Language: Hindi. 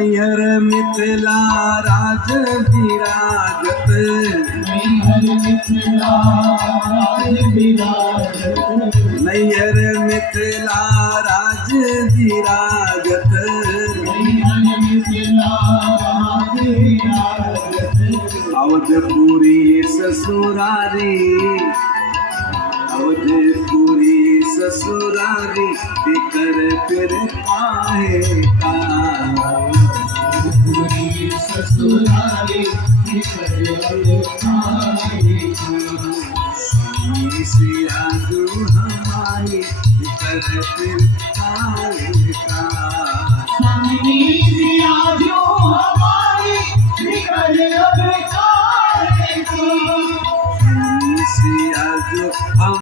नैहर मिथिला राज विराजत, नैहर मिथिला राज विराजत, नैहर मिथिला राज विराजत, नैहर मिथिला राज विराजत। अवधपुरी ससुरारी, अवधपुरी ससुरारी बिकर फिर पाए का, पूरी ससुराली बिकर पाए का। स्वामी सिया जो हमारी बिकर फिर पाए का, स्वामी सिया जो हमारी बिकर पाए का। स्वामी सिया जो हम